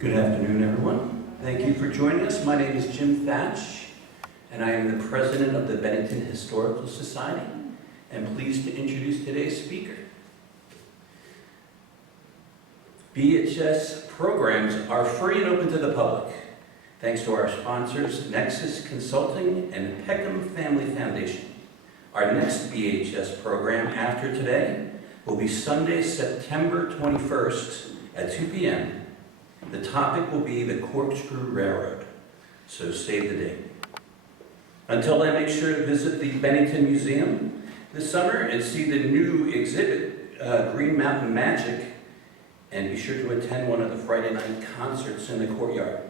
Good afternoon, everyone. Thank you for joining us. My name is Jim Thatch, and I am the president of the Bennington Historical Society, and pleased to introduce today's speaker. BHS programs are free and open to the public, thanks to our sponsors, Nexus Consulting and Peckham Family Foundation. Our next BHS program after today will be Sunday, September 21st at 2 p.m. The topic will be the Corkscrew Railroad, so save the date. Until then, make sure to visit the Bennington Museum this summer and see the new exhibit, Green Mountain Magic, and be sure to attend one of the Friday night concerts in the courtyard.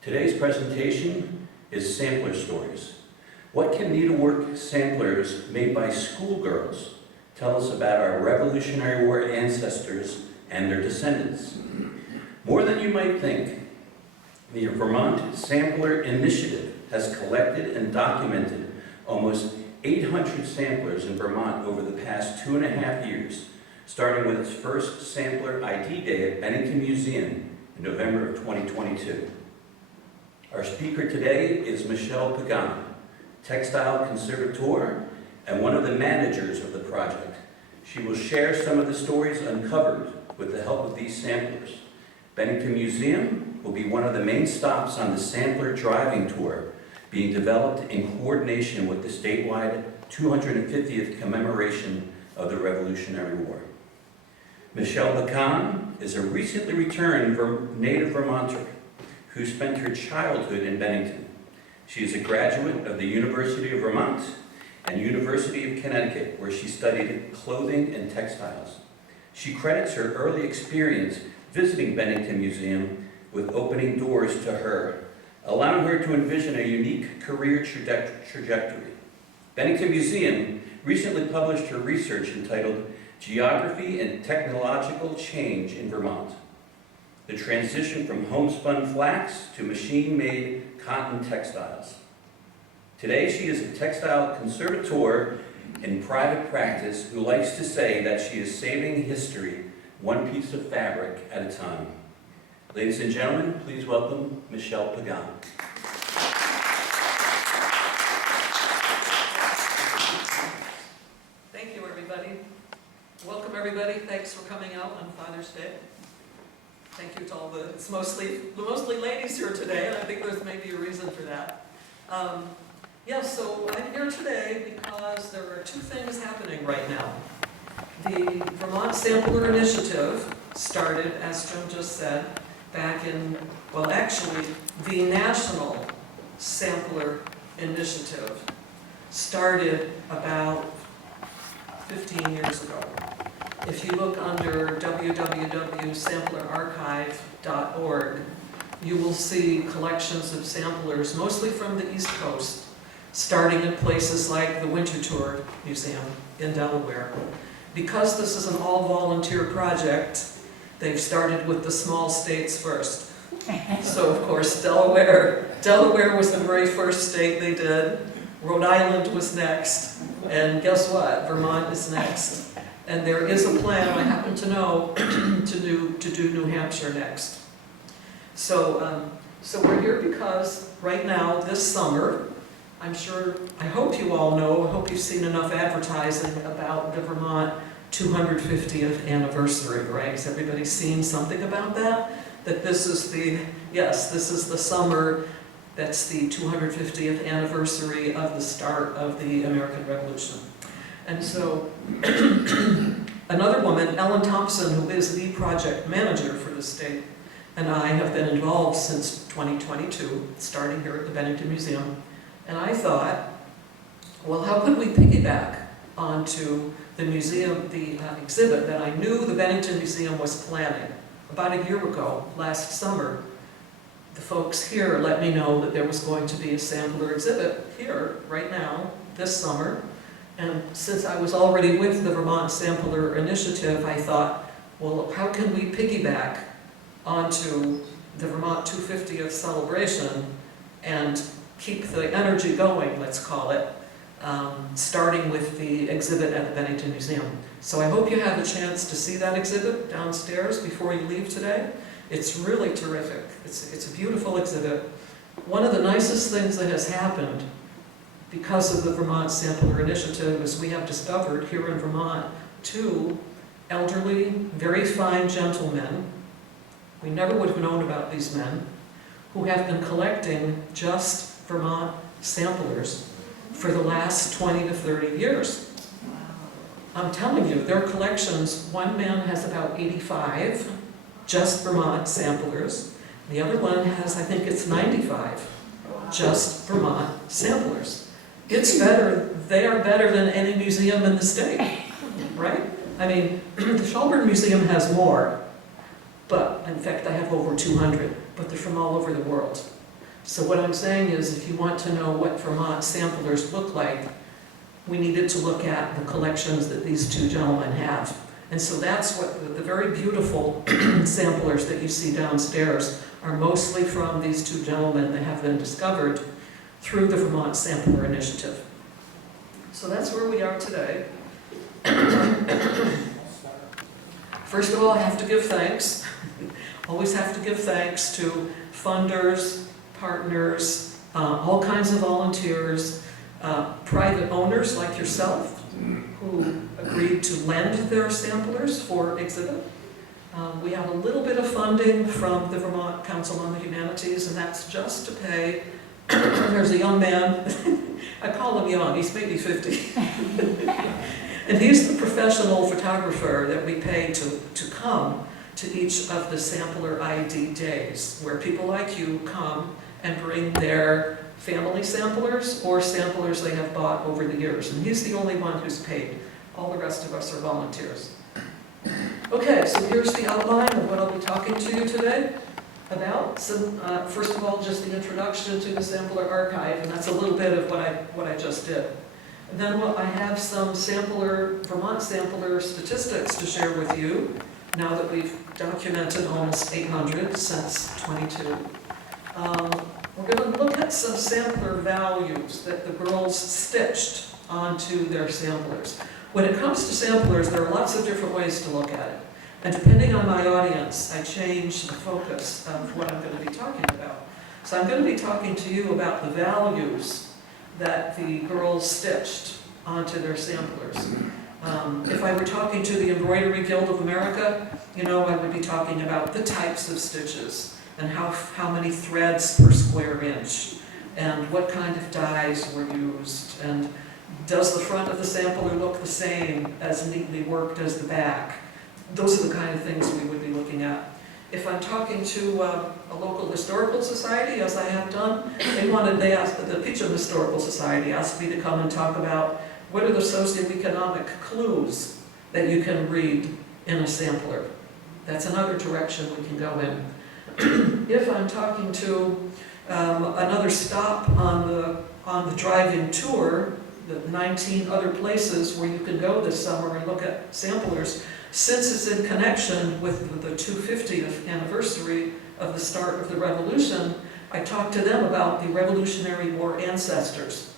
Today's presentation is Sampler Stories. What can needlework samplers made by schoolgirls tell us about our Revolutionary War ancestors and their descendants? More than you might think, the Vermont Sampler Initiative has collected and documented almost 800 samplers in Vermont over the past 2.5 years, starting with its first Sampler ID Day at Bennington Museum in November of 2022. Our speaker today is Michele Pagán, textile conservator and one of the managers of the project. She will share some of the stories uncovered with the help of these samplers. Bennington Museum will be one of the main stops on the Sampler Driving Tour, being developed in coordination with the statewide 250th commemoration of the Revolutionary War. Michele Pagán is a recently returned native Vermonter who spent her childhood in Bennington. She is a graduate of the University of Vermont and University of Connecticut, where she studied clothing and textiles. She credits her early experience visiting Bennington Museum with opening doors to her, allowing her to envision a unique career trajectory. Bennington Museum recently published her research entitled Geography and Technological Change in Vermont: The Transition from Homespun Flax to Machine-Made Cotton Textiles. Today she is a textile conservator in private practice who likes to say that she is saving history one piece of fabric at a time. Ladies and gentlemen, please welcome Michele Pagán. Thank you, everybody. Welcome, everybody. Thanks for coming out on Father's Day. Thank you to all it's mostly ladies here today, and I think there's maybe a reason for that. So I'm here today because there are two things happening right now. The Vermont Sampler Initiative started, as Jim just said, back in, the National Sampler Initiative started about 15 years ago. If you look under www.samplerarchive.org, you will see collections of samplers, mostly from the East Coast, starting in places like the Winterthur Museum in Delaware. Because this is an all-volunteer project, they've started with the small states first. So, of course, Delaware was the very first state they did. Rhode Island was next. And guess what? Vermont is next. And there is a plan, I happen to know, to do New Hampshire next. So we're here because right now, this summer, I hope you all know, I hope you've seen enough advertising about the Vermont 250th anniversary, right? Has everybody seen something about that? That this is the summer that's the 250th anniversary of the start of the American Revolution. And so, another woman, Ellen Thompson, who is the project manager for the state, and I have been involved since 2022, starting here at the Bennington Museum. And I thought, well, how could we piggyback onto the museum, the exhibit that I knew the Bennington Museum was planning? About a year ago, last summer, the folks here let me know that there was going to be a sampler exhibit here, right now, this summer. And since I was already with the Vermont Sampler Initiative, I thought, well, how can we piggyback onto the Vermont 250th celebration and keep the energy going, let's call it, starting with the exhibit at the Bennington Museum. So I hope you have a chance to see that exhibit downstairs before you leave today. It's really terrific. It's a beautiful exhibit. One of the nicest things that has happened because of the Vermont Sampler Initiative is we have discovered here in Vermont 2 elderly, very fine gentlemen, we never would have known about these men, who have been collecting just Vermont samplers for the last 20 to 30 years. I'm telling you, their collections, one man has about 85 just Vermont samplers. The other one has, I think it's 95 just Vermont samplers. It's better, they are better than any museum in the state, right? I mean, the Schulberg Museum has more, but in fact I have over 200, but they're from all over the world. So what I'm saying is, if you want to know what Vermont samplers look like, we needed to look at the collections that these 2 gentlemen have. And so that's what the very beautiful samplers that you see downstairs are mostly from these 2 gentlemen that have been discovered through the Vermont Sampler Initiative. So that's where we are today. First of all, I have to give thanks. Always have to give thanks to funders, partners, all kinds of volunteers, private owners like yourself who agreed to lend their samplers for exhibit. We have a little bit of funding from the Vermont Council on the Humanities, and that's just to pay. There's a young man, I call him young, he's maybe 50. And he's the professional photographer that we pay to come to each of the sampler ID days, where people like you come and bring their family samplers or samplers they have bought over the years. And he's the only one who's paid. All the rest of us are volunteers. Okay, so here's the outline of what I'll be talking to you today about. So, first of all, just the introduction to the Sampler Archive, and that's a little bit of what I just did. And then I have some Vermont sampler statistics to share with you, now that we've documented almost 800 since 22. We're going to look at some sampler values that the girls stitched onto their samplers. When it comes to samplers, there are lots of different ways to look at it. And depending on my audience, I change the focus of what I'm going to be talking about. So I'm going to be talking to you about the values that the girls stitched onto their samplers. If I were talking to the Embroidery Guild of America, I would be talking about the types of stitches and how many threads per square inch and what kind of dyes were used, and does the front of the sampler look the same as neatly worked as the back? Those are the kind of things we would be looking at. If I'm talking to a local historical society, as I have done, they asked, the Peachum Historical Society asked me to come and talk about what are the socioeconomic clues that you can read in a sampler. That's another direction we can go in. If I'm talking to another stop on the drive-in tour, the 19 other places where you can go this summer and look at samplers, since it's in connection with the 250th anniversary of the start of the Revolution, I talked to them about the Revolutionary War ancestors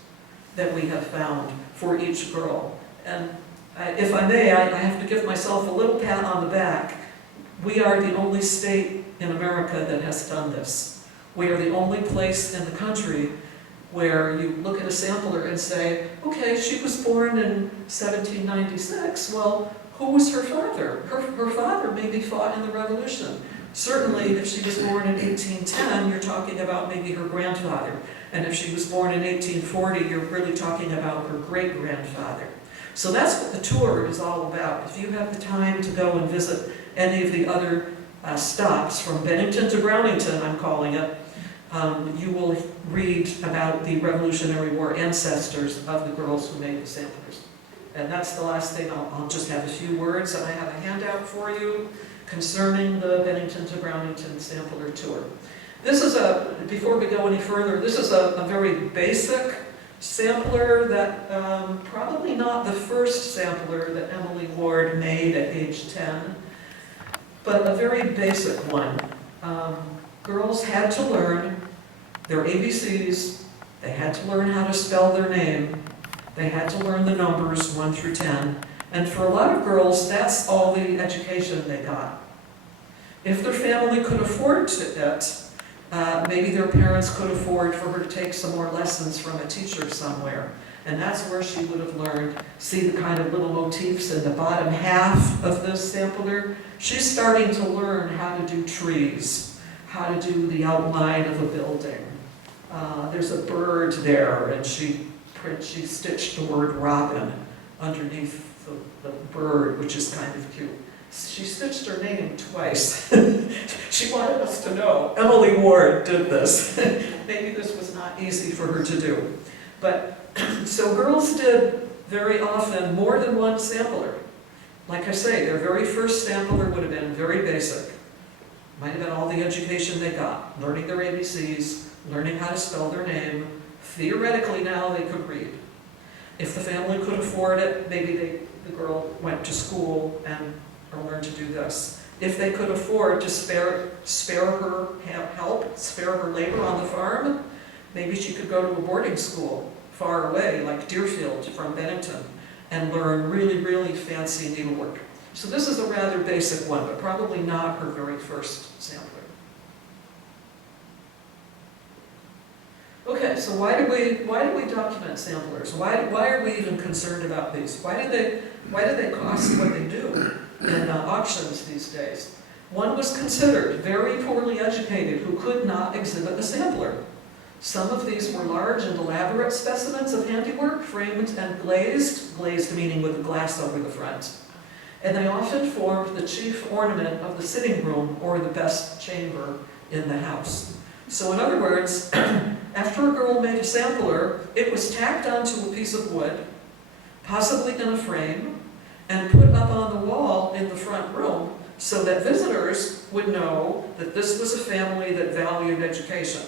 that we have found for each girl. And if I may, I have to give myself a little pat on the back. We are the only state in America that has done this. We are the only place in the country where you look at a sampler and say, okay, she was born in 1796, well, who was her father? Her father maybe fought in the Revolution. Certainly, if she was born in 1810, you're talking about maybe her grandfather. And if she was born in 1840, you're really talking about her great-grandfather. So that's what the tour is all about. If you have the time to go and visit any of the other stops, from Bennington to Brownington, I'm calling it, you will read about the Revolutionary War ancestors of the girls who made the samplers. And that's the last thing. I'll just have a few words, and I have a handout for you concerning the Bennington to Brownington sampler tour. This is before we go any further, this is a very basic sampler that probably not the first sampler that Emily Ward made at age 10, but a very basic one. Girls had to learn their ABCs, they had to learn how to spell their name, they had to learn the numbers 1 through 10, and for a lot of girls, that's all the education they got. If their family could afford it, maybe their parents could afford for her to take some more lessons from a teacher somewhere. And that's where she would have learned. See the kind of little motifs in the bottom half of this sampler? She's starting to learn how to do trees, how to do the outline of a building. There's a bird there, and she stitched the word robin underneath the bird, which is kind of cute. She stitched her name twice. She wanted us to know Emily Ward did this. Maybe this was not easy for her to do. But so girls did very often more than one sampler. Like I say, their very first sampler would have been very basic. Might have been all the education they got, learning their ABCs, learning how to spell their name. Theoretically now they could read. If the family could afford it, maybe the girl went to school and learned to do this. If they could afford to spare her help, spare her labor on the farm, maybe she could go to a boarding school far away, like Deerfield from Bennington, and learn really, really fancy needlework. So this is a rather basic one, but probably not her very first sampler. Okay, so why do we document samplers? Why are we even concerned about these? Why do they cost what they do in auctions these days? One was considered very poorly educated who could not exhibit a sampler. Some of these were large and elaborate specimens of handiwork, framed and glazed meaning with the glass over the front. And they often formed the chief ornament of the sitting room or the best chamber in the house. So in other words, after a girl made a sampler, it was tacked onto a piece of wood, possibly in a frame, and put up on the wall in the front room so that visitors would know that this was a family that valued education.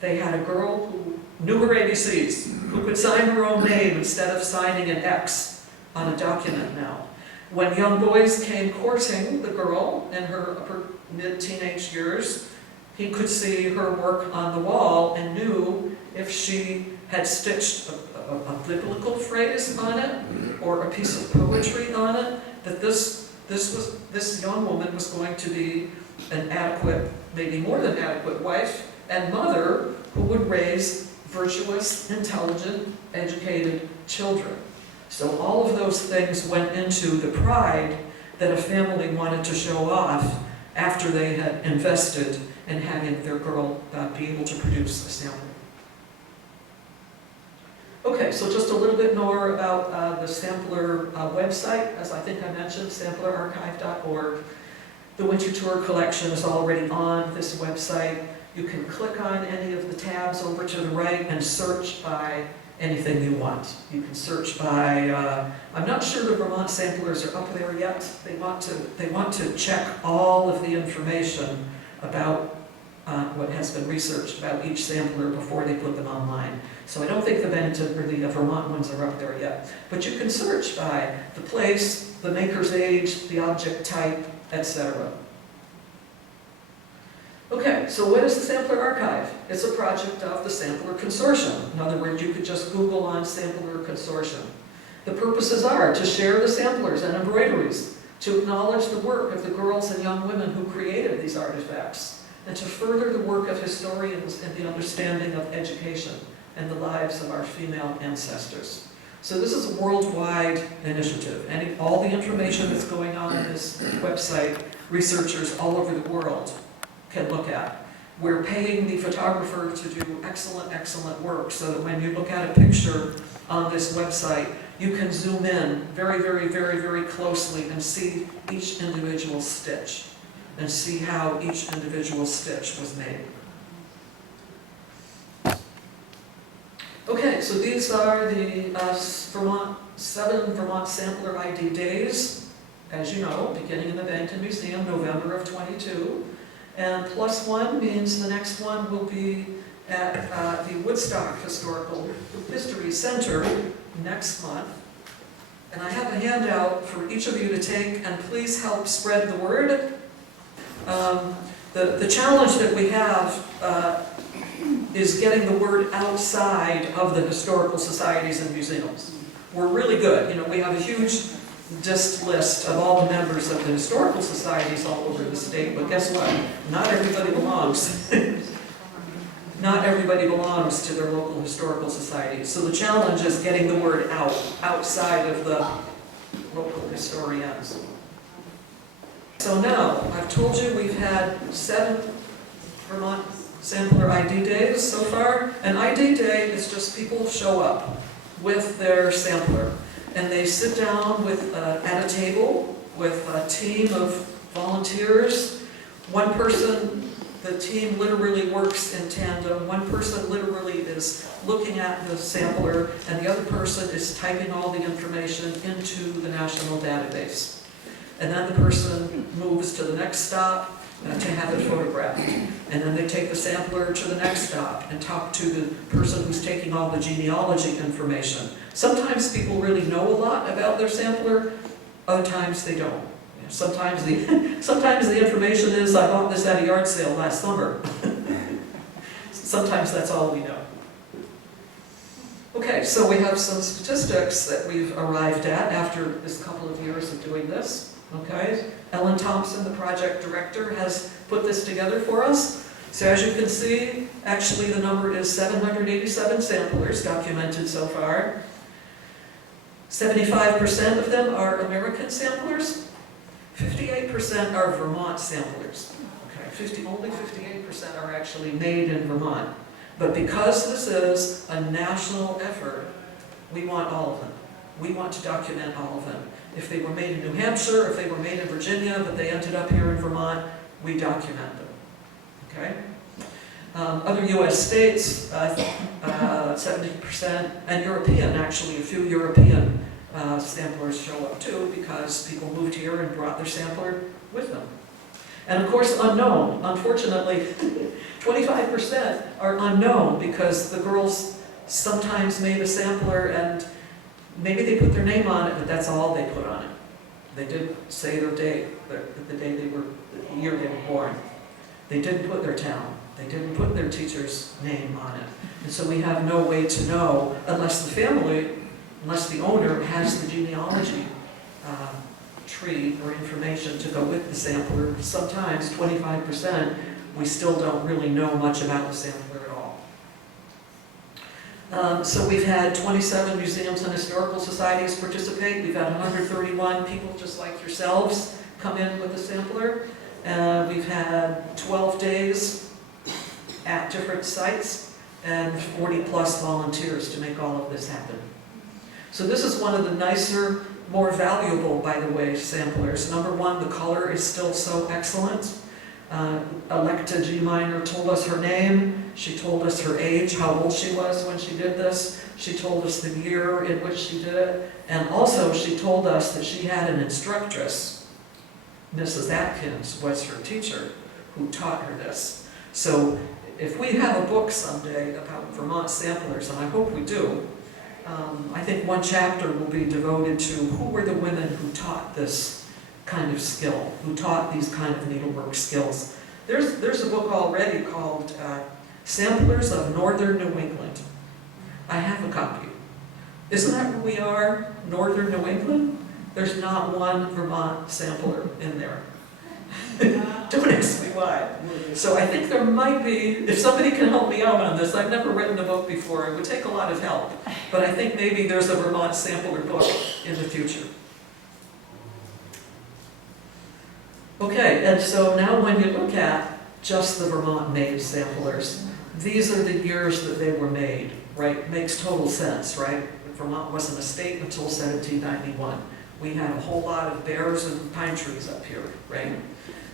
They had a girl who knew her ABCs, who could sign her own name instead of signing an X on a document now. When young boys came courting the girl in her upper mid-teenage years, he could see her work on the wall and knew if she had stitched a biblical phrase on it or a piece of poetry on it, that this young woman was going to be an adequate, maybe more than adequate wife and mother who would raise virtuous, intelligent, educated children. So all of those things went into the pride that a family wanted to show off after they had invested in having their girl be able to produce a sampler. Okay, so just a little bit more about the sampler website. As I think I mentioned, samplerarchive.org. The Winter Tour collection is already on this website. You can click on any of the tabs over to the right and search by anything you want. You can search by, I'm not sure the Vermont samplers are up there yet. They want to check all of the information about what has been researched about each sampler before they put them online. So I don't think the Bennington or the Vermont ones are up there yet. But you can search by the place, the maker's age, the object type, etc. Okay, so what is the Sampler Archive? It's a project of the Sampler Consortium. In other words, you could just Google on Sampler Consortium. The purposes are to share the samplers and embroideries, to acknowledge the work of the girls and young women who created these artifacts, and to further the work of historians in the understanding of education and the lives of our female ancestors. So this is a worldwide initiative. All the information that's going on in this website, researchers all over the world can look at. We're paying the photographer to do excellent, excellent work so that when you look at a picture on this website, you can zoom in very, very, very, very closely and see each individual stitch and see how each individual stitch was made. Okay, so these are the 7 Vermont Sampler ID days, as you know, beginning in the Bennington Museum, November of 22. And +1 means the next one will be at the Woodstock Historical History Center next month. And I have a handout for each of you to take, and please help spread the word. The challenge that we have is getting the word outside of the historical societies and museums. We're really good. You know, we have a huge just list of all the members of the historical societies all over the state, but guess what? Not everybody belongs. Not everybody belongs to their local historical society. So the challenge is getting the word out, outside of the local historians. So now, I've told you we've had 7 Vermont Sampler ID days so far. An ID day is just people show up with their sampler, and they sit down with at a table with a team of volunteers. One person, the team literally works in tandem. One person literally is looking at the sampler, and the other person is typing all the information into the national database. And then the person moves to the next stop to have it photographed. And then they take the sampler to the next stop and talk to the person who's taking all the genealogy information. Sometimes people really know a lot about their sampler, other times they don't. Sometimes the information is, I bought this at a yard sale last summer. Sometimes that's all we know. Okay, so we have some statistics that we've arrived at after this couple of years of doing this. Okay, Ellen Thompson, the project director, has put this together for us. So as you can see, actually the number is 787 samplers documented so far. 75% of them are American samplers. 58% are Vermont samplers. Okay, only 58% are actually made in Vermont. But because this is a national effort, we want all of them. We want to document all of them. If they were made in New Hampshire, if they were made in Virginia, but they ended up here in Vermont, we document them. Okay? Other U.S. states, 70%, and European, actually, a few European samplers show up too, because people moved here and brought their sampler with them. And of course, unknown. Unfortunately, 25% are unknown because the girls sometimes made a sampler and maybe they put their name on it, but that's all they put on it. They did say their date, the day they were, the year they were born. They didn't put their town. They didn't put their teacher's name on it. And so we have no way to know unless the family, unless the owner has the genealogy tree or information to go with the sampler. Sometimes, 25%, we still don't really know much about the sampler at all. So we've had 27 museums and historical societies participate. We've had 131 people just like yourselves come in with a sampler. We've had 12 days at different sites and 40 plus volunteers to make all of this happen. So this is one of the nicer, more valuable, by the way, samplers. Number one, the color is still so excellent. Electa G. Minor told us her name. She told us her age, how old she was when she did this. She told us the year in which she did it. And also she told us that she had an instructress, Mrs. Atkins was her teacher, who taught her this. So if we have a book someday about Vermont samplers, and I hope we do, I think one chapter will be devoted to who were the women who taught this kind of skill, who taught these kind of needlework skills. There's a book already called Samplers of Northern New England. I have a copy. Isn't that where we are, Northern New England? There's not one Vermont sampler in there. Don't ask me why. So I think there might be, if somebody can help me out on this, I've never written a book before, it would take a lot of help, but I think maybe there's a Vermont sampler book in the future. Okay, and so now when you look at just the Vermont-made samplers, these are the years that they were made, right? Makes total sense, right? Vermont wasn't a state until 1791. We had a whole lot of bears and pine trees up here, right?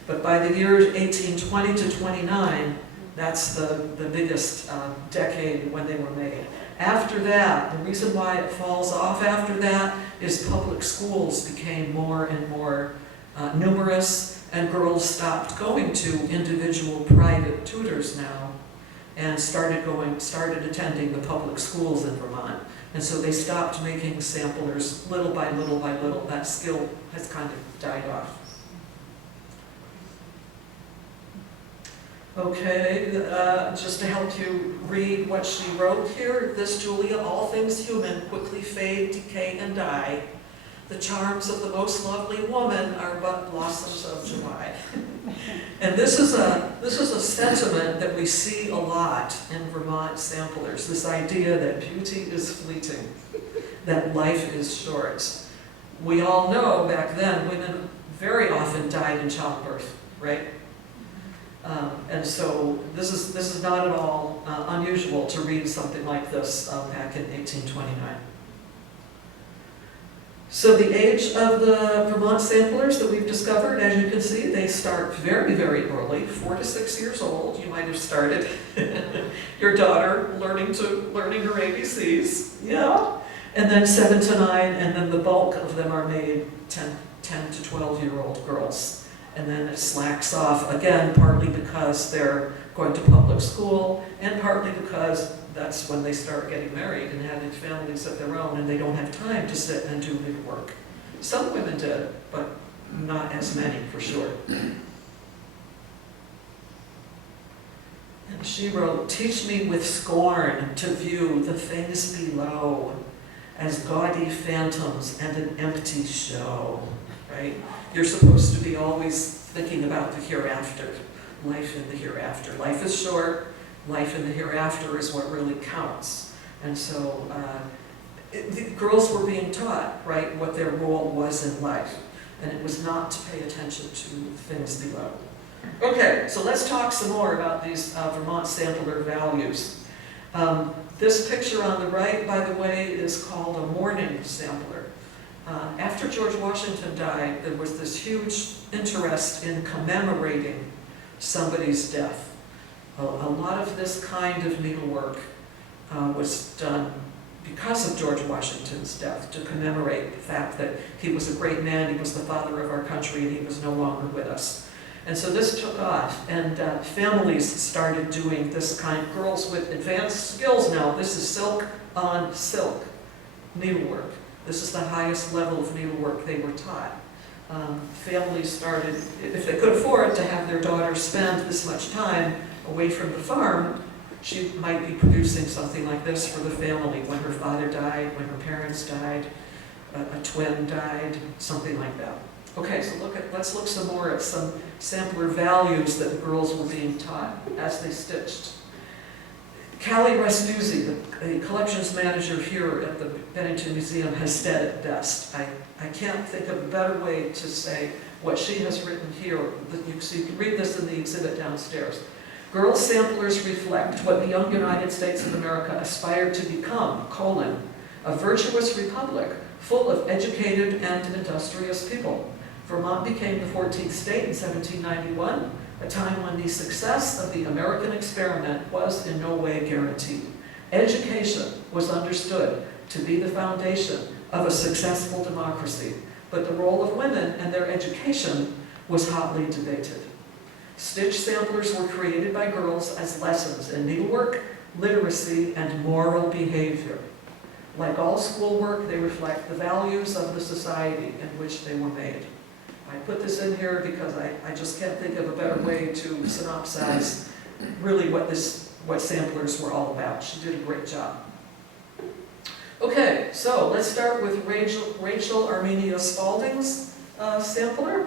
But by the years 1820 to 29, that's the biggest decade when they were made. After that, the reason why it falls off after that is public schools became more and more numerous, and girls stopped going to individual private tutors now and started attending the public schools in Vermont. And so they stopped making samplers little by little by little. That skill has kind of died off. Okay, just to help you read what she wrote here, this Julia, all things human quickly fade, decay, and die. The charms of the most lovely woman are but blossoms of July. And this is a sentiment that we see a lot in Vermont samplers, this idea that beauty is fleeting, that life is short. We all know back then women very often died in childbirth, right? And so this is not at all unusual to read something like this back in 1829. So the age of the Vermont samplers that we've discovered, as you can see, they start very, very early, 4 to 6 years old. You might have started your daughter learning her ABCs, yeah. And then 7 to 9, and then the bulk of them are made 10 to 12-year-old girls. And then it slacks off, again, partly because they're going to public school, and partly because that's when they start getting married and having families of their own, and they don't have time to sit and do needlework. Some women did, but not as many, for sure. And she wrote, "Teach me with scorn to view the things below as gaudy phantoms and an empty show," right? You're supposed to be always thinking about the hereafter, life in the hereafter. Life is short. Life in the hereafter is what really counts. And so the girls were being taught, right, what their role was in life. And it was not to pay attention to things below. Okay, so let's talk some more about these Vermont sampler values. This picture on the right, by the way, is called a mourning sampler. After George Washington died, there was this huge interest in commemorating somebody's death. A lot of this kind of needlework was done because of George Washington's death, to commemorate the fact that he was a great man, he was the father of our country, and he was no longer with us. And so this took off, and families started doing this kind. Girls with advanced skills now. This is silk on silk needlework. This is the highest level of needlework they were taught. Families started, if they could afford to have their daughters spend this much time away from the farm, she might be producing something like this for the family when her father died, when her parents died, a twin died, something like that. Okay, so let's look some more at some sampler values that the girls were being taught as they stitched. Callie Restuzzi, the collections manager here at the Bennington Museum, has said it best. I can't think of a better way to say what she has written here. So you can read this in the exhibit downstairs. Girl samplers reflect what the young United States of America aspired to become, a virtuous republic full of educated and industrious people. Vermont became the 14th state in 1791, a time when the success of the American experiment was in no way guaranteed. Education was understood to be the foundation of a successful democracy, but the role of women and their education was hotly debated. Stitch samplers were created by girls as lessons in needlework, literacy, and moral behavior. Like all schoolwork, they reflect the values of the society in which they were made. I put this in here because I just can't think of a better way to synopsize really what samplers were all about. She did a great job. Okay, so let's start with Rachel Armenia Spalding's sampler.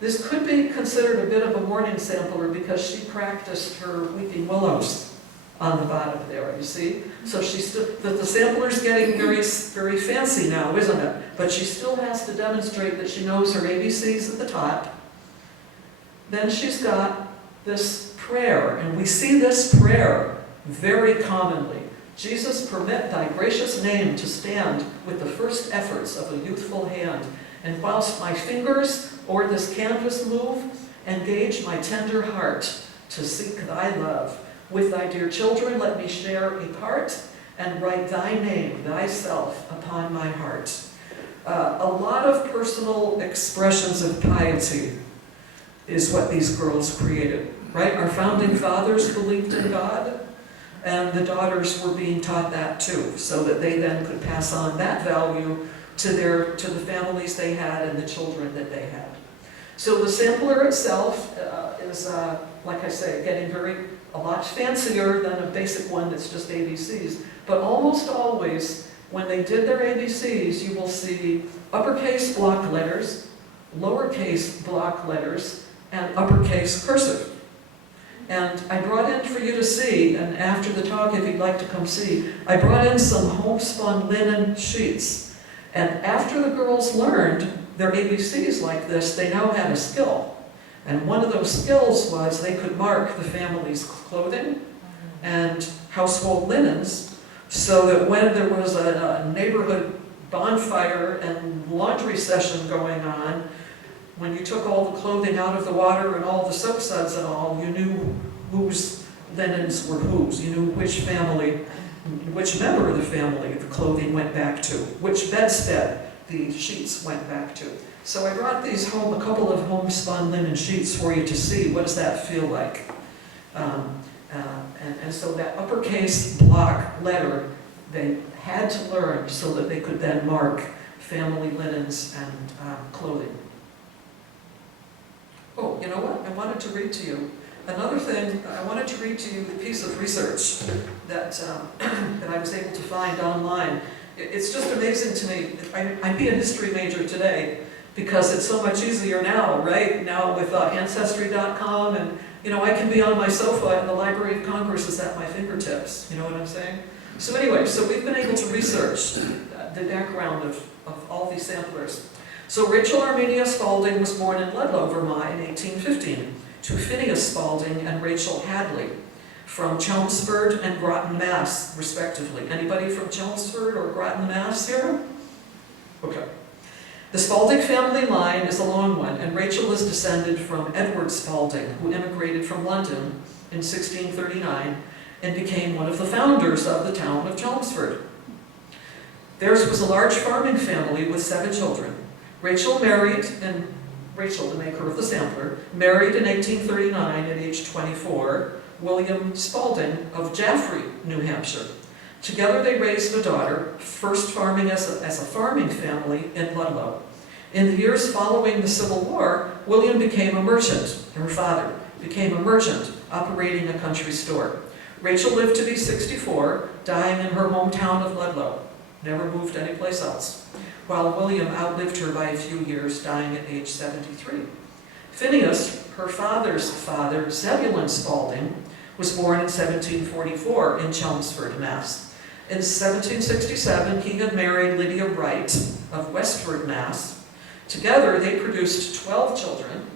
This could be considered a bit of a mourning sampler because she practiced her weeping willows on the bottom there, you see? So the sampler's getting very, very fancy now, isn't it? But she still has to demonstrate that she knows her ABCs at the top. Then she's got this prayer, and we see this prayer very commonly. Jesus, permit thy gracious name to stand with the first efforts of a youthful hand, and whilst my fingers o'er this canvas move, engage my tender heart to seek thy love. With thy dear children let me share a part, and write thy name, thyself, upon my heart. A lot of personal expressions of piety is what these girls created, right? Our founding fathers believed in God, and the daughters were being taught that too, so that they then could pass on that value to the families they had and the children that they had. So the sampler itself is, like I say, getting a lot fancier than a basic one that's just ABCs, but almost always When they did their ABCs, you will see uppercase block letters, lowercase block letters, and uppercase cursive. And I brought in for you to see, and after the talk, if you'd like to come see, I brought in some homespun linen sheets. And after the girls learned their ABCs like this, they now had a skill. And one of those skills was they could mark the family's clothing and household linens, so that when there was a neighborhood bonfire and laundry session going on, when you took all the clothing out of the water and all the soap suds and all, you knew whose linens were whose. You knew which family, which member of the family the clothing went back to, which bedstead the sheets went back to. So I brought these home, a couple of homespun linen sheets for you to see. What does that feel like? And so that uppercase block letter, they had to learn so that they could then mark family linens and clothing. Oh, you know what? I wanted to read to you. Another thing, I wanted to read to you the piece of research that, that I was able to find online. It's just amazing to me. I'd be a history major today because it's so much easier now, right? Now with Ancestry.com, and you know, I can be on my sofa and the Library of Congress is at my fingertips. You know what I'm saying? So anyway, so we've been able to research the background of all these samplers. So Rachel Armenia Spaulding was born in Ludlow, Vermont in 1815 to Phineas Spaulding and Rachel Hadley from Chelmsford and Groton, Mass, respectively. Anybody from Chelmsford or Groton, Mass here? Okay. The Spaulding family line is a long one, and Rachel is descended from Edward Spaulding, who immigrated from London in 1639 and became one of the founders of the town of Chelmsford. Theirs was a large farming family with 7 children. Rachel married, and Rachel, the maker of the sampler, married in 1839 at age 24, William Spaulding of Jaffrey, New Hampshire. Together they raised a daughter, first farming as a farming family in Ludlow. In the years following the Civil War, William became a merchant. Her father became a merchant, operating a country store. Rachel lived to be 64, dying in her hometown of Ludlow. Never moved anyplace else, while William outlived her by a few years, dying at age 73. Phineas, her father's father, Zebulon Spaulding, was born in 1744 in Chelmsford, Mass. In 1767, he had married Lydia Wright of Westford, Mass. Together, they produced 12 children,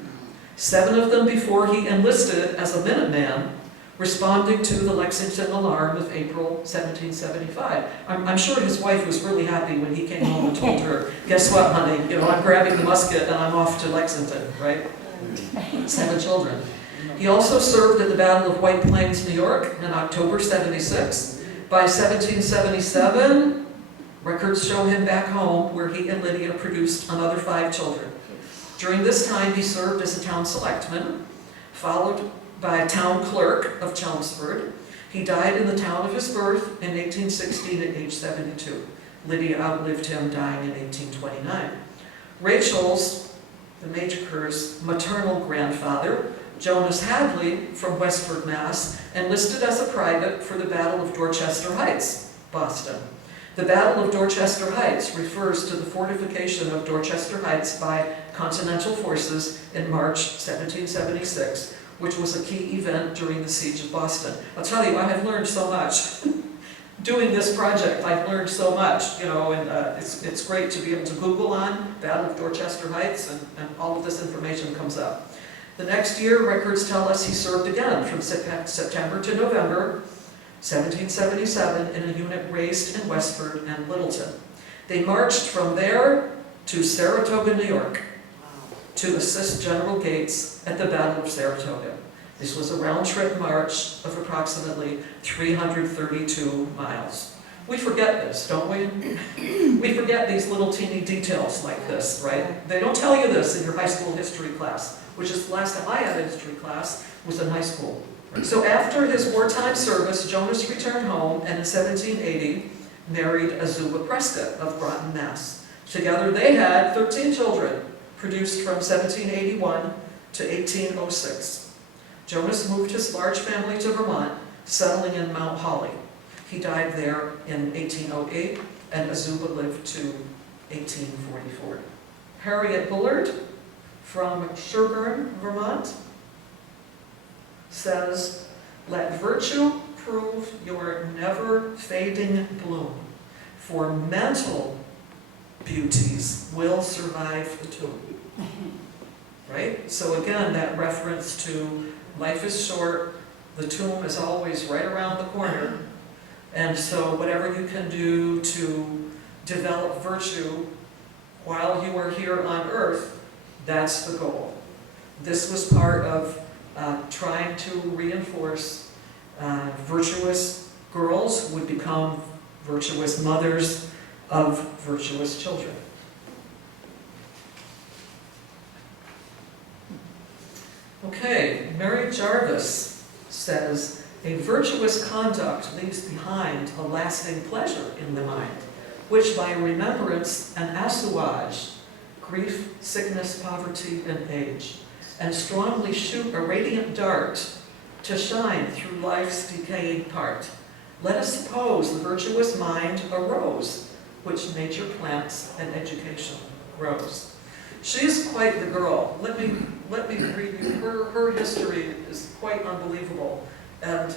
7 of them before he enlisted as a Minuteman, responding to the Lexington alarm of April 1775. I'm sure his wife was really happy when he came home and told her, guess what, honey, you know, I'm grabbing the musket and I'm off to Lexington, right? 7 children. He also served at the Battle of White Plains, New York in October 76. By 1777, records show him back home where he and Lydia produced another 5 children. During this time, he served as a town selectman, followed by a town clerk of Chelmsford. He died in the town of his birth in 1816 at age 72. Lydia outlived him, dying in 1829. Rachel's, the matriarch's, maternal grandfather, Jonas Hadley from Westford, Mass, enlisted as a private for the Battle of Dorchester Heights, Boston. The Battle of Dorchester Heights refers to the fortification of Dorchester Heights by Continental forces in March 1776, which was a key event during the Siege of Boston. I'll tell you, I have learned so much. Doing this project, I've learned so much, you know, and it's great to be able to Google on Battle of Dorchester Heights, and all of this information comes up. The next year, records tell us he served again from September to November 1777 in a unit raised in Westford and Littleton. They marched from there to Saratoga, New York, to assist General Gates at the Battle of Saratoga. This was a round-trip march of approximately 332 miles. We forget this, don't we? We forget these little teeny details like this, right? They don't tell you this in your high school history class, which is the last time I had a history class was in high school. So after his wartime service, Jonas returned home and in 1780 married Azula Prescott of Groton, Mass. Together they had 13 children, produced from 1781 to 1806. Jonas moved his large family to Vermont, settling in Mount Holly. He died there in 1808 and Azuba lived to 1844. Harriet Bullard from Sherburne, Vermont, says, "Let virtue prove your never-fading bloom, for mental beauties will survive the tomb." Right? So again, that reference to life is short, the tomb is always right around the corner, and so whatever you can do to develop virtue while you are here on earth, that's the goal. This was part of trying to reinforce virtuous girls would become virtuous mothers of virtuous children. Okay, Mary Jarvis says, "A virtuous conduct leaves behind a lasting pleasure in the mind, which by remembrance and assuage grief, sickness, poverty, and age, and strongly shoot a radiant dart to shine through life's decaying part. Let us suppose the virtuous mind a rose, which nature plants and education grows." She's quite the girl. Let me read you. Her history is quite unbelievable. And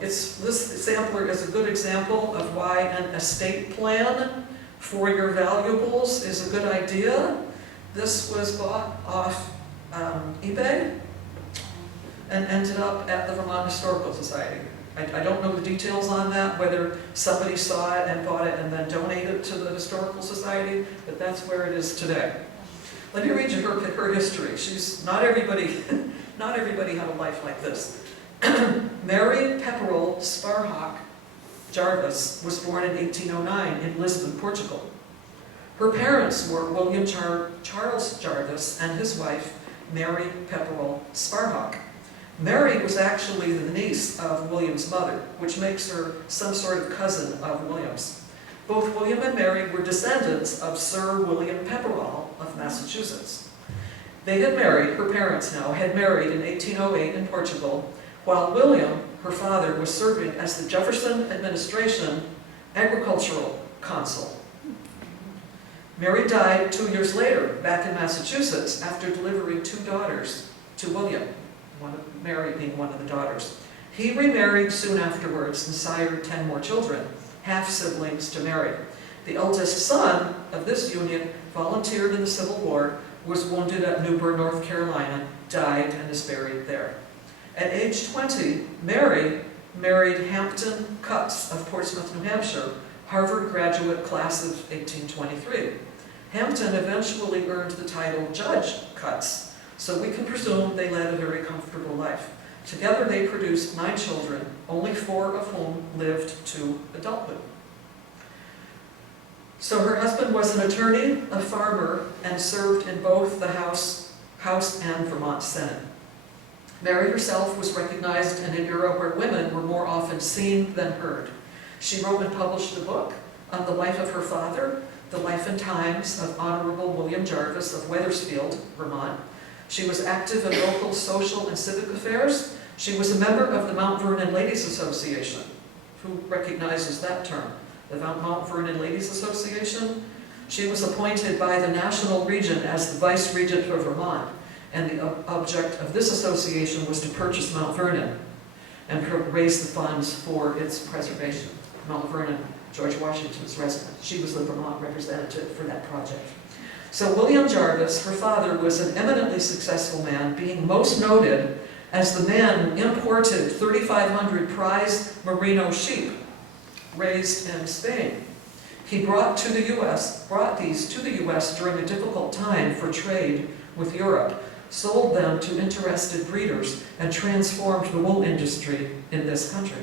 this sampler is a good example of why an estate plan for your valuables is a good idea. This was bought off eBay and ended up at the Vermont Historical Society. I don't know the details on that, whether somebody saw it and bought it and then donated it to the Historical Society, but that's where it is today. Let me read you her history. She's not everybody, not everybody had a life like this. Mary Pepperell Sparhawk Jarvis was born in 1809 in Lisbon, Portugal. Her parents were William Charles Jarvis and his wife, Mary Pepperell Sparhawk. Mary was actually the niece of William's mother, which makes her some sort of cousin of William's. Both William and Mary were descendants of Sir William Pepperell of Massachusetts. They had married, her parents now, had married in 1808 in Portugal, while William, her father, was serving as the Jefferson Administration Agricultural Consul. Mary died 2 years later, back in Massachusetts, after delivering 2 daughters to William, Mary being one of the daughters. He remarried soon afterwards and sired 10 more children, half-siblings to Mary. The eldest son of this union volunteered in the Civil War, was wounded at Newburgh, North Carolina, died and is buried there. At age 20, Mary married Hampton Cutts of Portsmouth, New Hampshire, Harvard graduate class of 1823. Hampton eventually earned the title Judge Cutts, so we can presume they led a very comfortable life. Together they produced 9 children, only 4 of whom lived to adulthood. So her husband was an attorney, a farmer, and served in both the House and Vermont Senate. Mary herself was recognized in an era where women were more often seen than heard. She wrote and published a book on the life of her father, The Life and Times of Honorable William Jarvis of Wethersfield, Vermont. She was active in local social and civic affairs. She was a member of the Mount Vernon Ladies Association. Who recognizes that term? The Mount Vernon Ladies Association. She was appointed by the National Regent as the Vice Regent for Vermont, and the object of this association was to purchase Mount Vernon and raise the funds for its preservation. Mount Vernon, George Washington's residence. She was the Vermont representative for that project. So William Jarvis, her father, was an eminently successful man, being most noted as the man who imported 3,500 prize merino sheep raised in Spain. He brought these to the U.S. during a difficult time for trade with Europe, sold them to interested breeders, and transformed the wool industry in this country.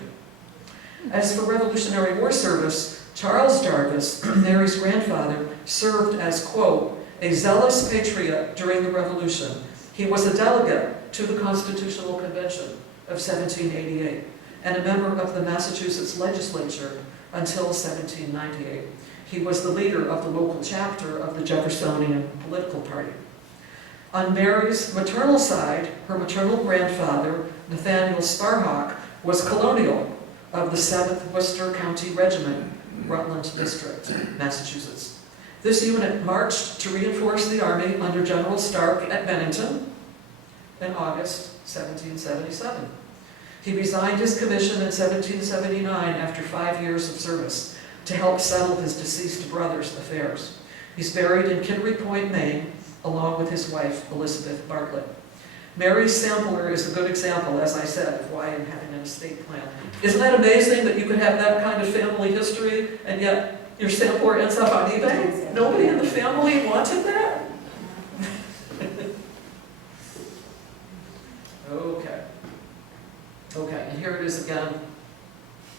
As for Revolutionary War service, Charles Jarvis, Mary's grandfather, served as, quote, a zealous patriot during the Revolution. He was a delegate to the Constitutional Convention of 1788 and a member of the Massachusetts legislature until 1798. He was the leader of the local chapter of the Jeffersonian political party. On Mary's maternal side, her maternal grandfather, Nathaniel Sparhawk, was colonial of the 7th Worcester County Regiment, Rutland District, Massachusetts. This unit marched to reinforce the Army under General Stark at Bennington in August 1777. He resigned his commission in 1779 after 5 years of service to help settle his deceased brother's affairs. He's buried in Kittery Point, Maine, along with his wife, Elizabeth Bartlett. Mary's sampler is a good example, as I said, of why I'm having an estate plan. Isn't that amazing that you could have that kind of family history and yet your sampler ends up on eBay? Nobody in the family wanted that? Okay, and here it is again.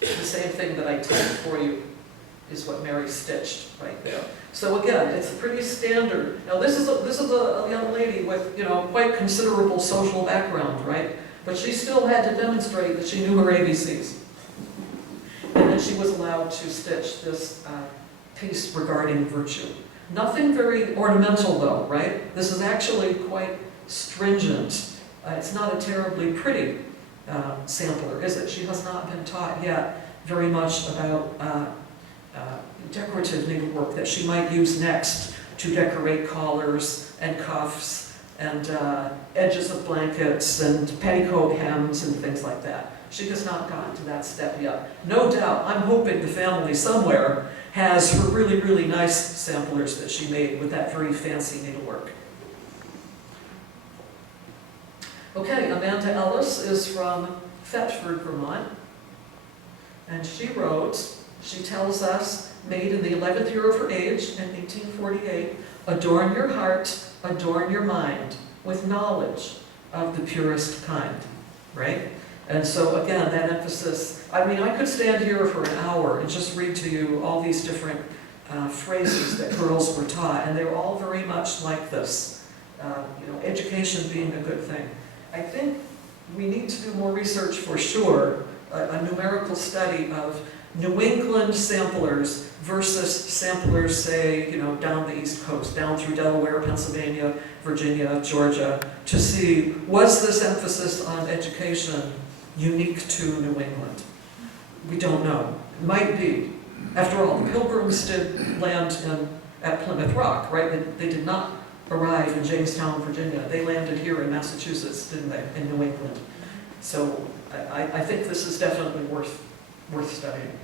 The same thing that I typed for you is what Mary stitched right there. So again, it's pretty standard. Now this is a young lady with, quite considerable social background, right? But she still had to demonstrate that she knew her ABCs. And then she was allowed to stitch this piece regarding virtue. Nothing very ornamental though, right? This is actually quite stringent. It's not a terribly pretty sampler, is it? She has not been taught yet very much about decorative needlework that she might use next to decorate collars and cuffs and edges of blankets and petticoat hems and things like that. She has not gotten to that step yet. No doubt, I'm hoping the family somewhere has her really, really nice samplers that she made with that very fancy needlework. Okay, Amanda Ellis is from Thetford, Vermont, and she tells us, made in the 11th year of her age in 1848, adorn your heart, adorn your mind with knowledge of the purest kind, right? And so again, that emphasis, I mean, I could stand here for an hour and just read to you all these different phrases that girls were taught, and they're all very much like this, education being a good thing. I think we need to do more research for sure, a numerical study of New England samplers versus samplers, say, down the East Coast, down through Delaware, Pennsylvania, Virginia, Georgia, to see, was this emphasis on education unique to New England? We don't know. It might be. After all, the Pilgrims did land at Plymouth Rock, right? They did not arrive in Jamestown, Virginia. They landed here in Massachusetts, didn't they, in New England? So I think this is definitely worth studying.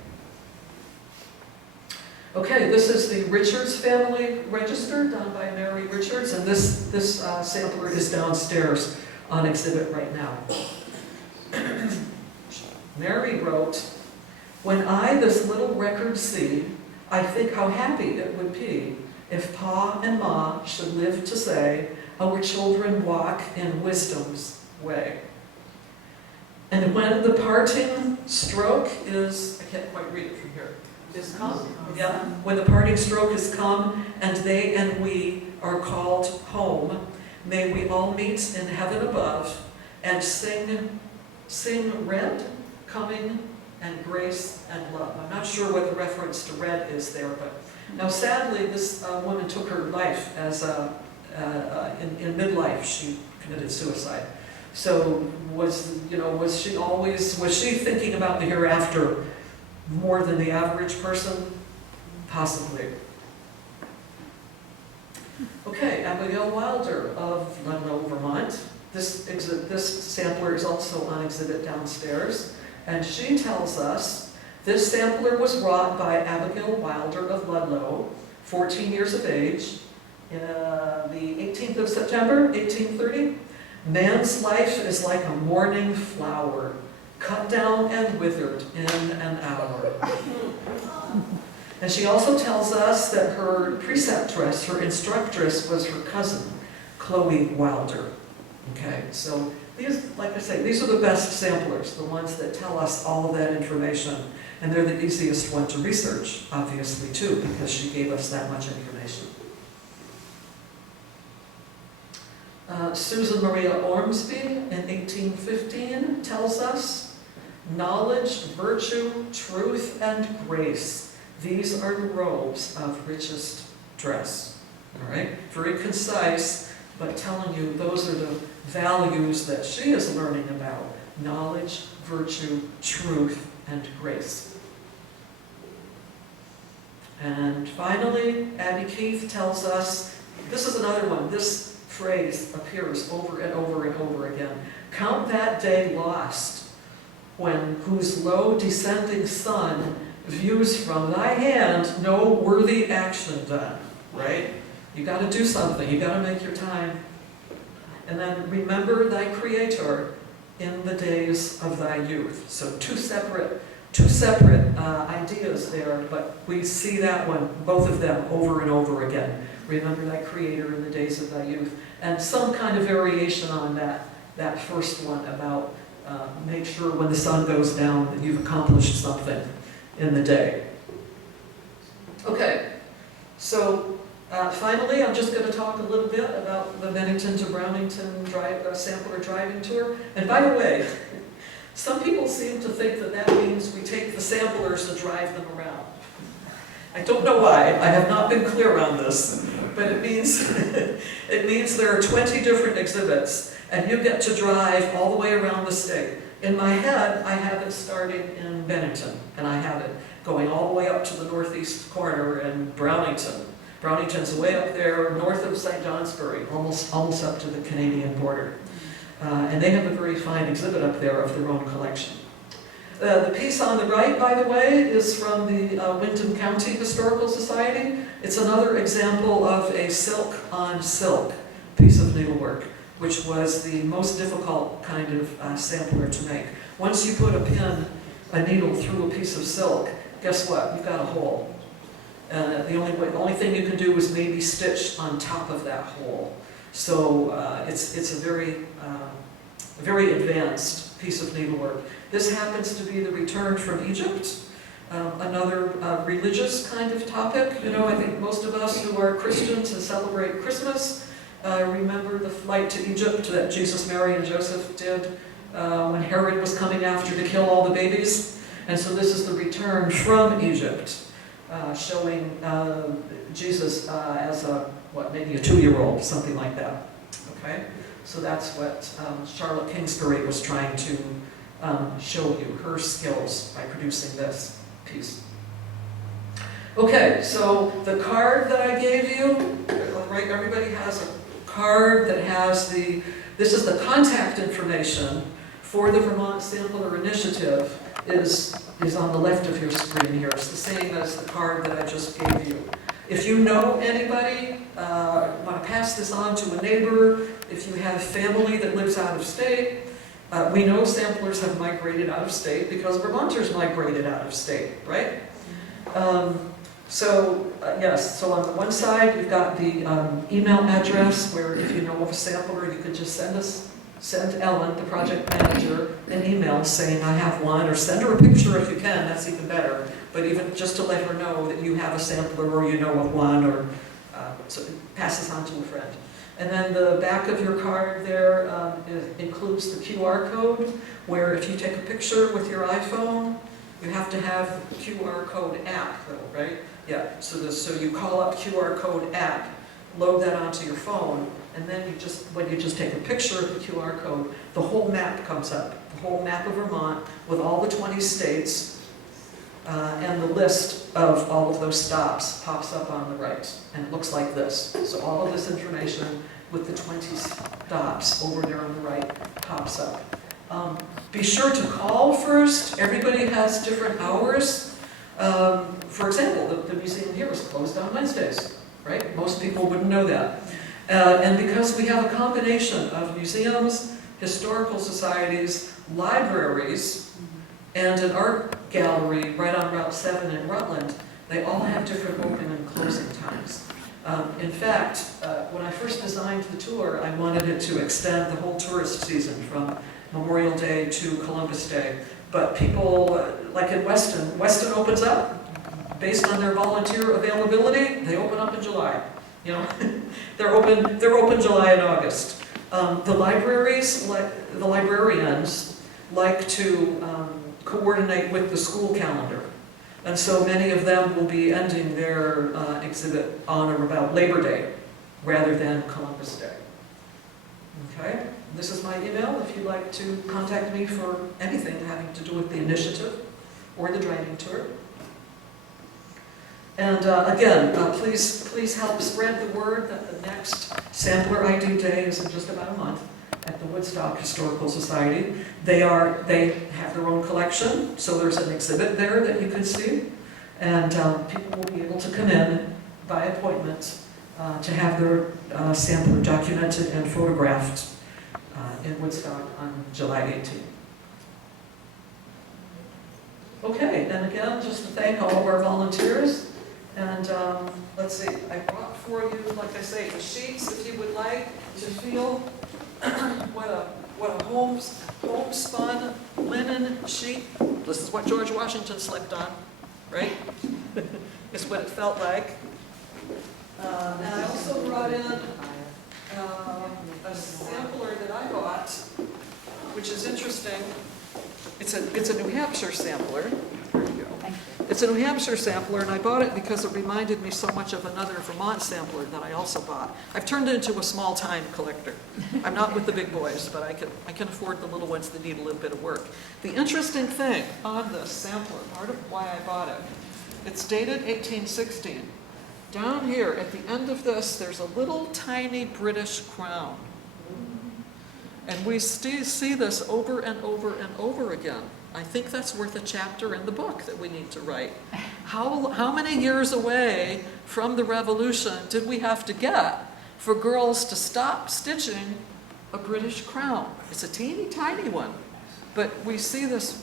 Okay, this is the Richards family register done by Mary Richards, and this sampler is downstairs on exhibit right now. Mary wrote, "When I this little record see, I think how happy it would be if Pa and Ma should live to say, our children walk in wisdom's way. And when the parting stroke is," I can't quite read it from here, "is come," yeah, "when the parting stroke is come, and they and we are called home, may we all meet in heaven above, and sing red, coming, and grace and love." I'm not sure what the reference to red is there, but now sadly this woman took her life as in midlife. She committed suicide. So was she thinking about the hereafter more than the average person? Possibly. Okay, Abigail Wilder of Ludlow, Vermont. This sampler is also on exhibit downstairs, and she tells us this sampler was wrought by Abigail Wilder of Ludlow, 14 years of age, the 18th of September, 1830. "Man's life is like a morning flower, cut down and withered in an hour." And she also tells us that her preceptress, her instructress, was her cousin, Chloe Wilder. Okay, so these, like I say, these are the best samplers, the ones that tell us all of that information. And they're the easiest one to research, obviously, too, because she gave us that much information. Susan Maria Ormsby in 1815 tells us, "Knowledge, virtue, truth, and grace, these are the robes of richest dress." All right, very concise, but telling you those are the values that she is learning about: knowledge, virtue, truth, and grace. And finally, Abby Keith tells us, this is another one, this phrase appears over and over and over again. Count that day lost, when whose low descending sun views from thy hand no worthy action done, right? You got to do something, you got to make your time. And then remember thy Creator in the days of thy youth. So two separate ideas there, but we see that one, both of them, over and over again. Remember thy Creator in the days of thy youth. And some kind of variation on that first one about make sure when the sun goes down that you've accomplished something in the day. Okay, so finally I'm just going to talk a little bit about the Bennington to Brownington Sampler Driving Tour. And by the way, some people seem to think that that means we take the samplers and drive them around. I don't know why, I have not been clear on this, but it means, it means there are 20 different exhibits and you get to drive all the way around the state. In my head, I have it starting in Bennington, and I have it going all the way up to the northeast corner in Brownington. Brownington's way up there north of St. Johnsbury, almost up to the Canadian border. And they have a very fine exhibit up there of their own collection. The piece on the right, by the way, is from the Windham County Historical Society. It's another example of a silk on silk piece of needlework, which was the most difficult kind of sampler to make. Once you put a needle through a piece of silk, guess what? You've got a hole. The only thing you can do is maybe stitch on top of that hole. So it's a very advanced piece of needlework. This happens to be the return from Egypt, another religious kind of topic. You know, I think most of us who are Christians and celebrate Christmas remember the flight to Egypt that Jesus, Mary, and Joseph did when Herod was coming after to kill all the babies. And so this is the return from Egypt, showing Jesus as maybe a 2-year-old, something like that. Okay? So that's what Charlotte Kingsbury was trying to show you, her skills by producing this piece. Okay, so the card that I gave you, right, everybody has a card that has this is the contact information for the Vermont Sampler Initiative is on the left of your screen here. It's the same as the card that I just gave you. If you know anybody, want to pass this on to a neighbor, if you have family that lives out of state, we know samplers have migrated out of state because Vermonters migrated out of state, right? Yes, so on the one side you've got the email address where if you know of a sampler you could just send Ellen, the project manager, an email saying I have one, or send her a picture if you can, that's even better. But even just to let her know that you have a sampler or you know of one, or so it passes on to a friend. And then the back of your card there includes the QR code, where if you take a picture with your iPhone, you have to have the QR code app though, right? Yeah, so you call up QR code app, load that onto your phone, and then when you just take a picture of the QR code, the whole map comes up, the whole map of Vermont with all the 20 states, and the list of all of those stops pops up on the right, and it looks like this. So all of this information with the 20 stops over there on the right pops up. Be sure to call first. Everybody has different hours. For example, the museum here is closed on Wednesdays, right? Most people wouldn't know that. And because we have a combination of museums, historical societies, libraries, and an art gallery right on Route 7 in Rutland, they all have different open and closing times. In fact, when I first designed the tour, I wanted it to extend the whole tourist season from Memorial Day to Columbus Day. But people, like in Weston opens up, based on their volunteer availability, they open up in July. You know, they're open July and August. The libraries, the librarians, like to coordinate with the school calendar. And so many of them will be ending their exhibit on or about Labor Day rather than Columbus Day. Okay, this is my email if you'd like to contact me for anything having to do with the initiative or the driving tour. And again, please help spread the word that the next Sampler I Do Day is in just about a month at the Woodstock Historical Society. They have their own collection, so there's an exhibit there that you can see. And people will be able to come in by appointment to have their sampler documented and photographed in Woodstock on July 18th. Okay, and again, just to thank all of our volunteers. And let's see, I brought for you, like I say, the sheets if you would like to feel what a homespun linen sheet. This is what George Washington slept on, right? It's what it felt like. And I also brought in a sampler that I bought, which is interesting. It's a New Hampshire sampler. There you go. It's a New Hampshire sampler, and I bought it because it reminded me so much of another Vermont sampler that I also bought. I've turned it into a small-time collector. I'm not with the big boys, but I can afford the little ones that need a little bit of work. The interesting thing on this sampler, part of why I bought it, it's dated 1816. Down here, at the end of this, there's a little tiny British crown. And we see this over and over and over again. I think that's worth a chapter in the book that we need to write. How many years away from the Revolution did we have to get for girls to stop stitching a British crown? It's a teeny tiny one, but we see this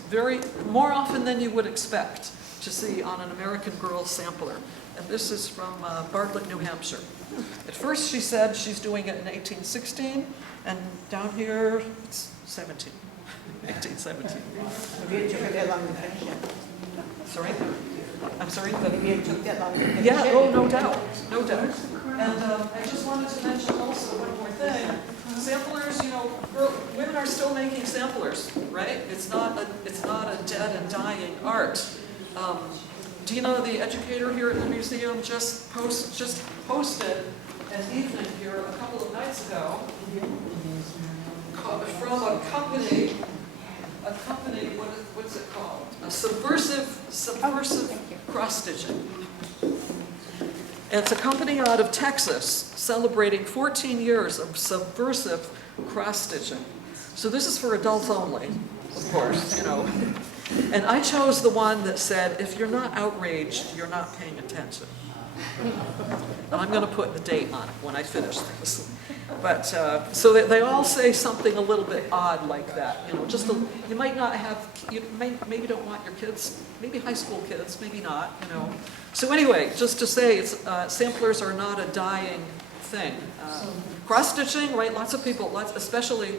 more often than you would expect to see on an American Girl sampler. And this is from Bartlett, New Hampshire. At first she said she's doing it in 1816, and down here it's 1817. Maybe it took that long to finish it. Sorry? I'm sorry? Maybe it took that long to finish it. Yeah, oh, no doubt, no doubt. And I just wanted to mention also one more thing. Samplers, women are still making samplers, right? It's not a dead and dying art. Do you know the educator here at the museum just posted an evening here a couple of nights ago from a company, what's it called? A subversive cross-stitching. It's a company out of Texas celebrating 14 years of subversive cross-stitching. So this is for adults only, of course, And I chose the one that said, if you're not outraged, you're not paying attention. And I'm going to put the date on it when I finish this. But, so they all say something a little bit odd like that. You might not have, maybe don't want your kids, maybe high school kids, maybe not, So anyway, just to say, samplers are not a dying thing. Cross-stitching, right, lots of people, especially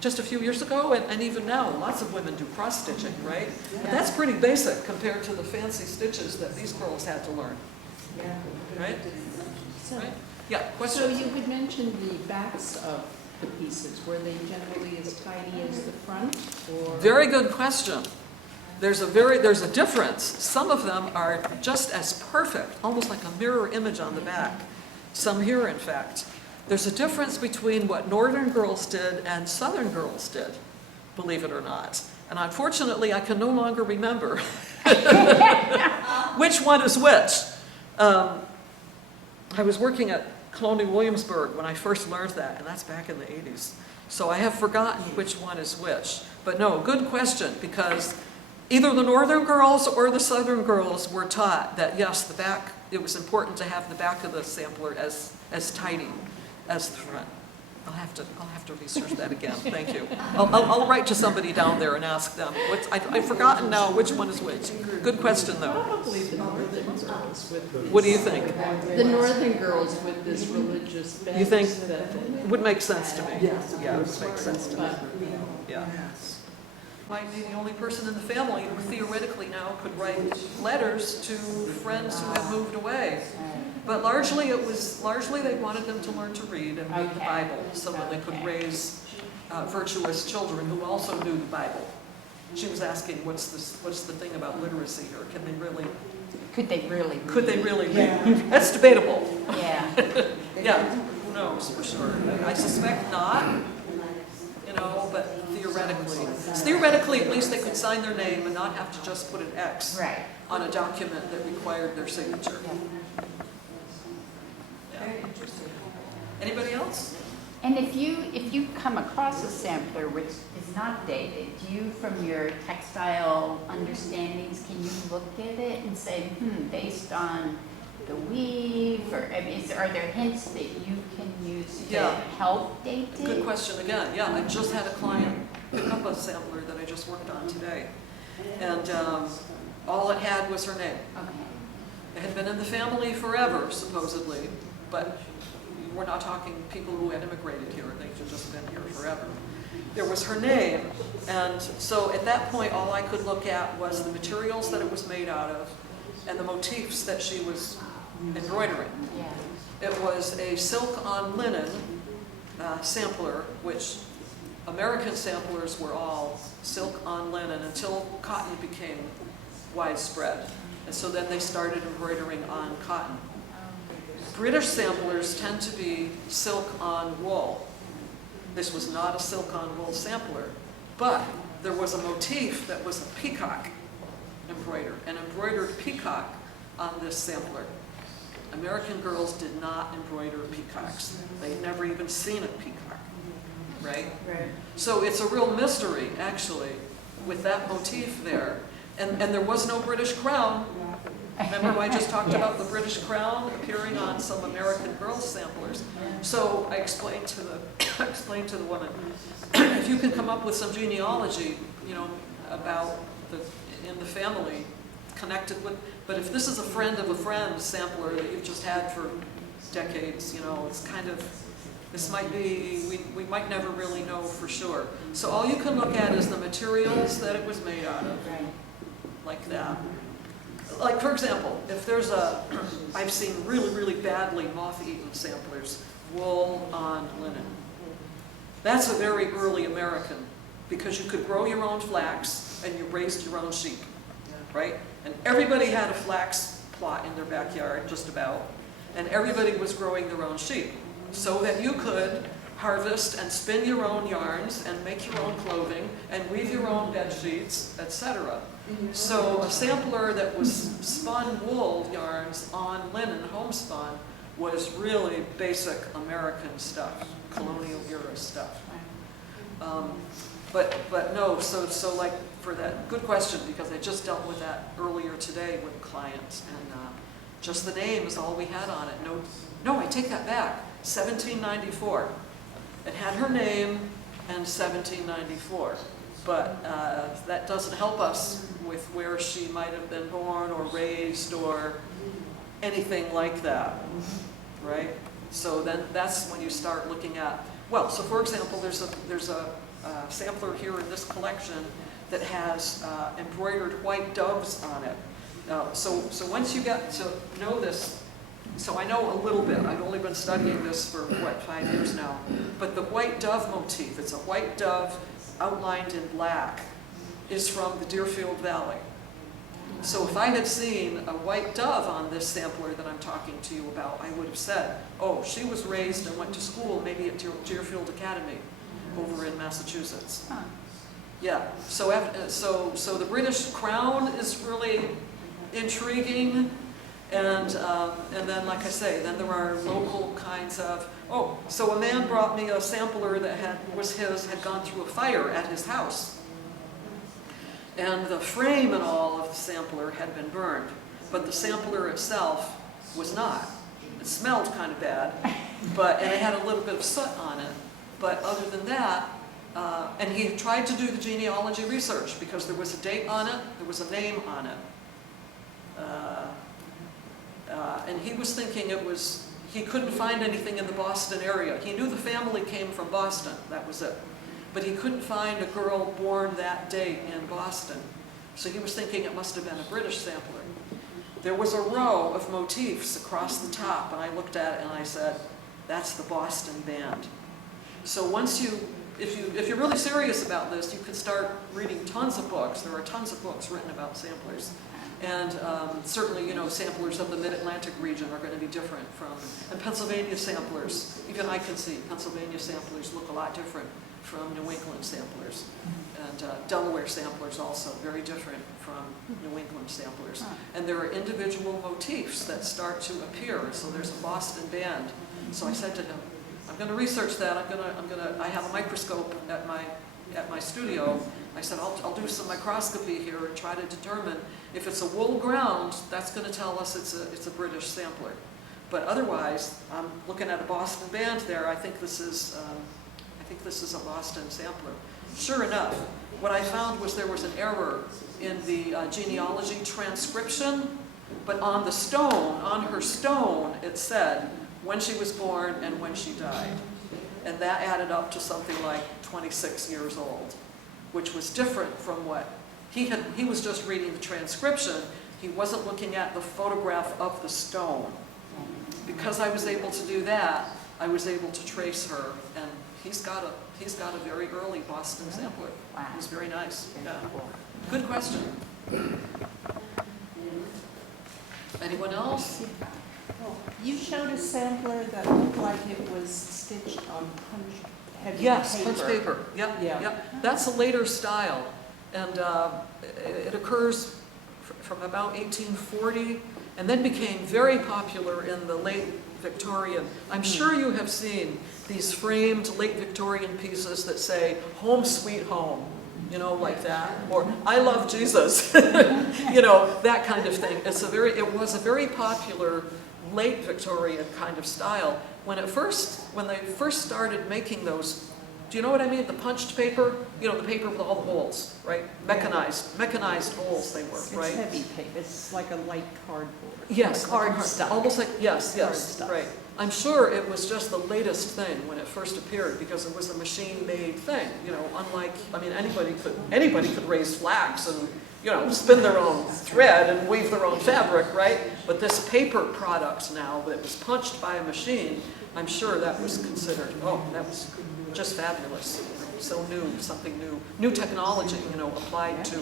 just a few years ago, and even now, lots of women do cross-stitching, right? But that's pretty basic compared to the fancy stitches that these girls had to learn. Right? Right? Yeah, question? So you had mentioned the backs of the pieces. Were they generally as tidy as the front, or? Very good question. There's a difference. Some of them are just as perfect, almost like a mirror image on the back. Some here, in fact. There's a difference between what Northern girls did and Southern girls did, believe it or not. And unfortunately, I can no longer remember which one is which. I was working at Colonial Williamsburg when I first learned that, and that's back in the 80s. So I have forgotten which one is which. But no, good question, because either the Northern girls or the Southern girls were taught that, yes, the back, it was important to have the back of the sampler as tidy as the front. I'll have to research that again. Thank you. I'll write to somebody down there and ask them. I've forgotten now which one is which. Good question, though. Probably the Northern girls with. What do you think? The Northern girls with this religious bent. You think that it would make sense to me? Yeah, it would make sense to me. But, Yeah. Might be the only person in the family who theoretically now could write letters to friends who have moved away. But largely they wanted them to learn to read and read the Bible so that they could raise virtuous children who also knew the Bible. She was asking, what's the thing about literacy, or could they really read? That's debatable. Yeah. Yeah, who knows for sure. I suspect not. you know, but theoretically, at least they could sign their name and not have to just put an X Right. on a document that required their signature. Yeah. Anybody else? And if you come across a sampler which is not dated, do you, from your textile understandings, can you look at it and say, based on the weave, or I mean, are there hints that you can use to Yeah. help date it? Good question again. Yeah, I just had a client pick up a sampler that I just worked on today. And all it had was her name. Okay. It had been in the family forever, supposedly, but we're not talking people who had immigrated here. They had just been here forever. There was her name, and so at that point, all I could look at was the materials that it was made out of and the motifs that she was embroidering. Yeah. It was a silk on linen sampler, which American samplers were all silk on linen until cotton became widespread. And so then they started embroidering on cotton. British samplers tend to be silk on wool. This was not a silk on wool sampler, but there was a motif that was a peacock embroidered, an embroidered peacock on this sampler. American girls did not embroider peacocks. They'd never even seen a peacock, right? Right. So it's a real mystery, actually, with that motif there. And there was no British crown. Remember I just talked about the British crown appearing on some American Girls samplers. So I explained to the woman, if you can come up with some genealogy, you know, about in the family connected with, but if this is a friend of a friend sampler that you've just had for decades, you know, it's kind of, this might be, we might never really know for sure. So all you can look at is the materials that it was made out of, like that. Like, for example, if there's I've seen really, really badly moth-eaten samplers, wool on linen. That's a very early American, because you could grow your own flax and you raised your own sheep, right? And everybody had a flax plot in their backyard, just about, and everybody was growing their own sheep, so that you could harvest and spin your own yarns and make your own clothing and weave your own bed sheets, etc. So a sampler that was spun wool yarns on linen, homespun, was really basic American stuff, colonial era stuff. But no, so like for that, good question, because I just dealt with that earlier today with clients, and just the name is all we had on it. No, I take that back. 1794. It had her name and 1794, but that doesn't help us with where she might have been born or raised or anything like that, right? So then that's when you start looking at, well, so for example, there's a sampler here in this collection that has embroidered white doves on it. So once you get to know this, so I know a little bit. I've only been studying this for, 5 years now. But the white dove motif, it's a white dove outlined in black, is from the Deerfield Valley. So if I had seen a white dove on this sampler that I'm talking to you about, I would have said, oh, she was raised and went to school maybe at Deerfield Academy over in Massachusetts. Huh. Yeah, so the British crown is really intriguing. And then, like I say, then there are local kinds of, oh, so a man brought me a sampler that had gone through a fire at his house. And the frame and all of the sampler had been burned, but the sampler itself was not. It smelled kind of bad, and it had a little bit of soot on it. But other than that, and he tried to do the genealogy research because there was a date on it, there was a name on it. And he was thinking he couldn't find anything in the Boston area. He knew the family came from Boston, that was it. But he couldn't find a girl born that date in Boston. So he was thinking it must have been a British sampler. There was a row of motifs across the top, and I looked at it and I said, that's the Boston band. So once if you're really serious about this, you can start reading tons of books. There are tons of books written about samplers. And certainly, you know, samplers of the Mid-Atlantic region are going to be different from, and Pennsylvania samplers, even I can see Pennsylvania samplers look a lot different from New England samplers. And Delaware samplers also, very different from New England samplers. And there are individual motifs that start to appear. So there's a Boston band. So I said to him, I'm going to research that. I have a microscope at my studio. I said, I'll do some microscopy here and try to determine if it's a wool ground, that's going to tell us it's a British sampler. But otherwise, I'm looking at a Boston band there. I think this is a Boston sampler. Sure enough, what I found was there was an error in the genealogy transcription, but on the stone, on her stone, it said when she was born and when she died. And that added up to something like 26 years old, which was different from what he was just reading the transcription. He wasn't looking at the photograph of the stone. Because I was able to do that, I was able to trace her, and he's got a very early Boston sampler. Wow. It was very nice. Yeah. Good question. Anyone else? You showed a sampler that looked like it was stitched on heavy paper. Yes, punch paper. Yep, Yeah. yep. That's a later style, and it occurs from about 1840, and then became very popular in the late Victorian. I'm sure you have seen these framed late Victorian pieces that say "Home Sweet Home," you know, like that, or "I Love Jesus," you know, that kind of thing. It was a very popular late Victorian kind of style. When they first started making those, do you know what I mean? The punched paper, you know, the paper with all the holes, right? Mechanized holes they were, right? It's heavy paper. It's like a light cardboard. Yes, Card stuff. almost like, yes, Card yes, stuff. right. I'm sure it was just the latest thing when it first appeared because it was a machine-made thing, you know, unlike, I mean, anybody could raise flax and, you know, spin their own thread and weave their own fabric, right? But this paper product now that was punched by a machine, I'm sure that was considered, oh, that was just fabulous. So new, something new. New technology, you know, applied to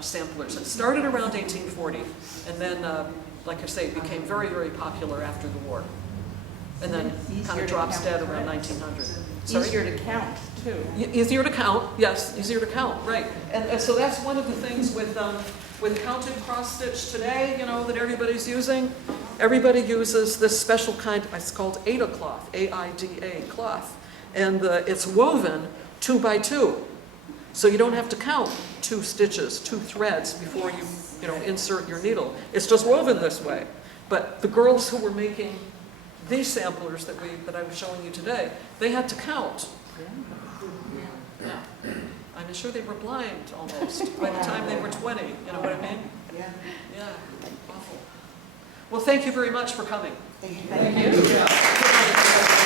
samplers. It started around 1840, and then, like I say, it became very, very popular after the war. And then kind of drops dead around 1900. Sorry? Easier to count, too. Easier to count, yes, easier to count, right. And so that's one of the things with counted cross-stitch today, you know, that everybody's using. Everybody uses this special kind, it's called Aida cloth, A-I-D-A cloth. And it's woven 2 by 2. So you don't have to count 2 stitches, 2 threads before you know, insert your needle. It's just woven this way. But the girls who were making these samplers that I was showing you today, they had to count. Yeah. I'm sure they were blind almost by the time they were 20. You know what I mean? Yeah. Yeah. Awful. Well, thank you very much for coming. Thank you.